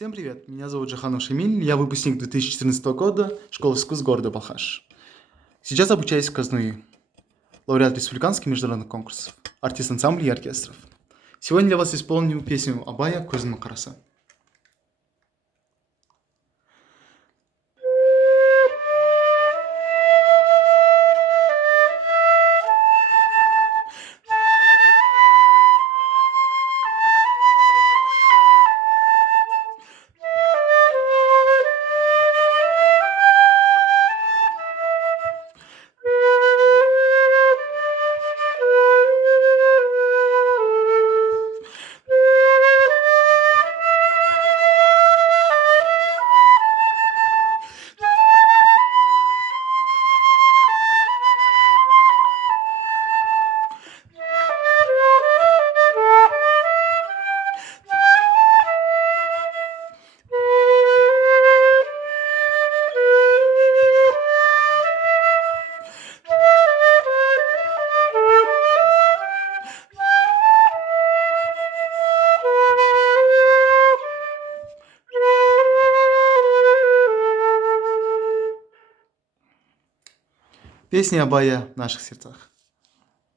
Всем привет, меня зовут Джаханов Шамиль, я выпускник 2014 года школы искусств города Балхаш. Сейчас обучаюсь в Казнуи, лауреат республиканских международных конкурсов, артист ансамблей и оркестров. Сегодня для вас исполню песню Абая «Көздің қарасы». Песня Абая в наших сердцах.